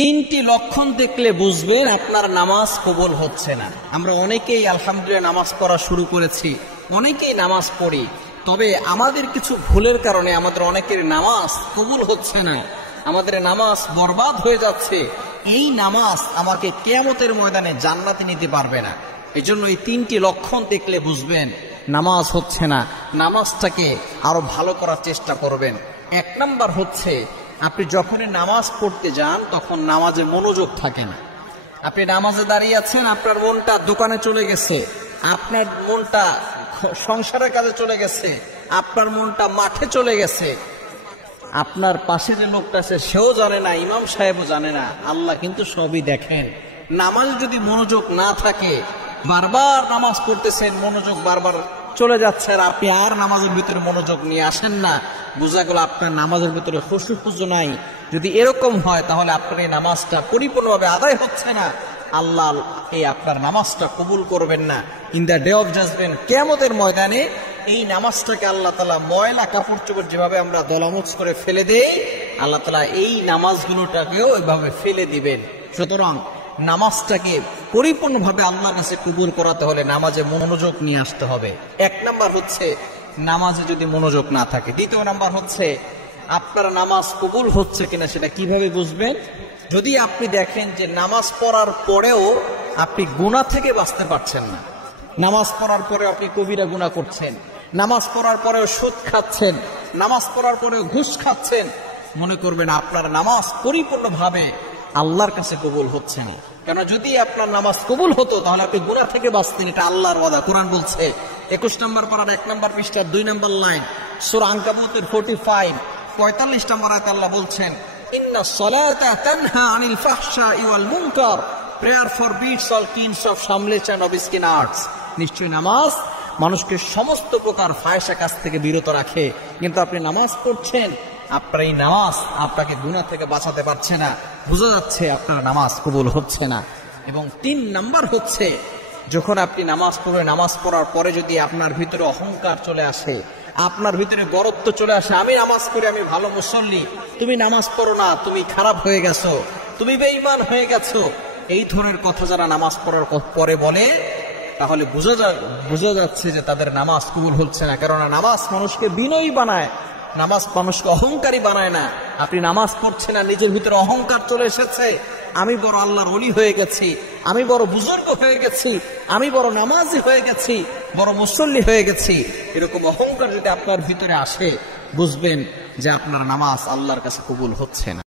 তিনটি লক্ষণ দেখলে বুঝবেন আপনার নামাজ কবুল হচ্ছে না। আমরা অনেকেই আলহামদুলিল্লাহ নামাজ পড়া শুরু করেছি, অনেকেই নামাজ পড়ি, তবে আমাদের কিছু ভুলের কারণে আমাদের অনেকের নামাজ কবুল হচ্ছে না, আমাদের নামাজ বরবাদ হয়ে যাচ্ছে। এই নামাজ আমাকে কিয়ামতের ময়দানে জান্নাতে নিতে পারবে না। এই জন্য এই তিনটি লক্ষণ দেখলে বুঝবেন নামাজ হচ্ছে না, নামাজটাকে আরো ভালো করার চেষ্টা করবেন। এক নাম্বার হচ্ছে, আপনি যখনই নামাজ পড়তে যান তখন নামাজে মনোযোগ থাকে না। আপনি নামাজে দাঁড়িয়ে আছেন, আপনার মনটা দোকানে চলে গেছে, আপনার মনটা সংসারের কাজে চলে গেছে, আপনার মনটা মাঠে চলে গেছে। আপনার পাশে যে লোকটা আছে সেও জানে না, ইমাম সাহেবও জানে না, আল্লাহ কিন্তু সবই দেখেন। নামাজ যদি মনোযোগ না থাকে, বারবার নামাজ পড়তেছেন, মনোযোগ বারবার চলে যাচ্ছে, আর আপনি আর নামাজের ভিতরে মনোযোগ নিয়ে আসেন না, বোঝা গেল আপনার নামাজের ভিতরে খুশু খুশু নাই। যদি এরকম হয় তাহলে আপনার এই নামাজটা পরিপূর্ণভাবে আদায় হচ্ছে না, আল্লাহ এই আপনার নামাজটা কবুল করবেন না। In the day of judgement, কিয়ামতের ময়দানে এই নামাজটাকে আল্লাহ তাআলা ময়লা কাপড় চোপড় যেভাবে আমরা দলামুচ করে ফেলে দেই, আল্লাহ তাআলা এই নামাজগুলোটাকেও এভাবে ফেলে দিবেন। সুতরাং নামাজটাকে পরিপূর্ণভাবে আল্লাহর কাছে কবুল করাতে হলে নামাজে মনোযোগ নিয়ে আসতে হবে। এক নাম্বার হচ্ছে নামাজে যদি মনোযোগ না থাকে। দ্বিতীয় নাম্বার হচ্ছে আপনার নামাজ কবুল হচ্ছে কিনা সেটা কিভাবে বুঝবেন? যদি আপনি দেখেন যে নামাজ পড়ার পরেও আপনি গুনাহ থেকে বাঁচতে পারছেন না, নামাজ পড়ার পরেও আপনি কবিরা গুনাহ করছেন, নামাজ পড়ার পরেও সুদ খাচ্ছেন, নামাজ পড়ার পরেও ঘুষ খাচ্ছেন, মনে করবেন আপনার নামাজ পরিপূর্ণভাবে আল্লাহর কাছে কবুল হচ্ছে না। কেন, যদি আপনার নামাজ কবুল হতো তাহলে আপনি গুনাহ থেকে বাঁচতেন। এটা আল্লাহর ওয়াদা। কোরআন বলছে 21 নম্বর পারার 1 নম্বর পৃষ্ঠার 2 নম্বর লাইন, সূরা আনকাবুতের 45 নম্বর আয়াতে আল্লাহ বলছেন, ইন্নাস সালাতা তানহা আনিল ফাহশাই ওয়াল মুনকার, prayer forbids all kinds of shameless and obscene acts. নিশ্চয়ই নামাজ মানুষকে সমস্ত প্রকার ফায়সা কাজ থেকে বিরত রাখে। কিন্তু আপনি নামাজ পড়ছেন, আপনার এই নামাজ আপনাকে গুনাহ থেকে বাঁচাতে পারছে না, বোঝা যাচ্ছে আপনার নামাজ কবুল হচ্ছে না। এবং 3 নাম্বার হচ্ছে, যখন আপনি নামাজ পড়ে, নামাজ পড়ার পরে যদি আপনার ভিতরে অহংকার চলে আসে, আপনার ভিতরে বরত্ব চলে আসে, আমি নামাজ পড়ি, আমি ভালো মুসল্লি, তুমি নামাজ পড়ো না, তুমি খারাপ হয়ে গেছো, তুমি বেঈমান হয়ে গেছো, এই ধরনের কথা যারা নামাজ পড়ার পরে বলে, তাহলে বোঝা যাচ্ছে যে তাদের নামাজ কবুল হচ্ছে না। কেননা নামাজ মানুষকে বিনয়ী বানায়, নামাজ মানুষকে অহংকারী বানায় না। আপনি নামাজ পড়ছেন না, নিজের ভিতরে অহংকার চলে এসেছে, আমি বড় আল্লাহর ওলি হয়ে গেছি, আমি বড় বুজুর্গ হয়ে গেছি, আমি বড় নামাজি হয়ে গেছি, বড় মুসল্লি হয়ে গেছি, এরকম অহংকার যদি আপনার ভিতরে আসে, বুঝবেন যে আপনার নামাজ আল্লাহর কাছে কবুল হচ্ছে না।